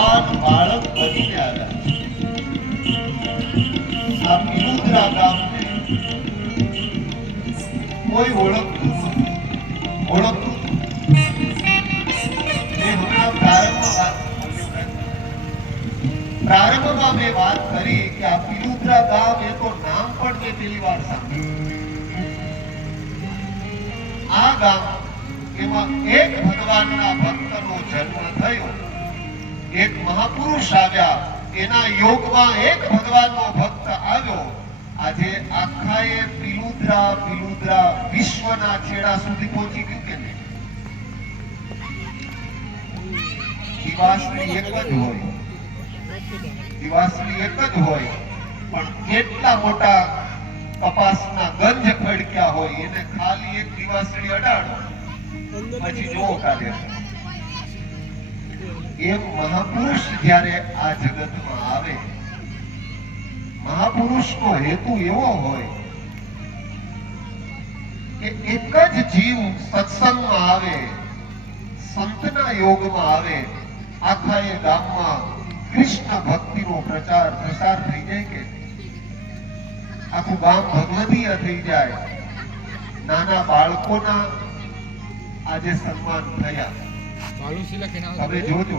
બાળક બનીને આવ્યા. આ પિલુદ્રા ગામને કોઈ ઓળખતું નથી. પ્રારંભમાં મેં વાત કરી કે આ પિલુદ્રા ગામ એ તો નામ પણ મેં પહેલી વાર સાંભળ્યું. આ ગામ એમાં એક ભગવાનના ભક્તનો જન્મ થયો. એક મહાપુરુષ આવ્યા, એના યોગમાં એક ભગવાનનો ભક્ત આવ્યો. આજે આખા એ પિલુદ્રા વિશ્વના છેડા સુધી પહોંચી ગયું કે નહીં? દિવાસળી એક જ હોય, દિવાસળી એક જ હોય, પણ કેટલા મોટા કપાસના ગંજ ખડક્યા હોય એને ખાલી એક દિવાસળી અડાડો પછી જોવો કાર્ય. એમ મહાપુરુષ જ્યારે આ જગતમાં આવે, મહાપુરુષનો હેતુ એવો હોય કે એક જ જીવ સત્સંગમાં આવે, સંતના યોગમાં આવે, આખા એ ગામમાં કૃષ્ણ ભક્તિનો પ્રસાર થઈ જાય કે આખું ગામ ભગવદીય થઈ જાય. નાના બાળકોના આજે સન્માન થયા. હવે જોજો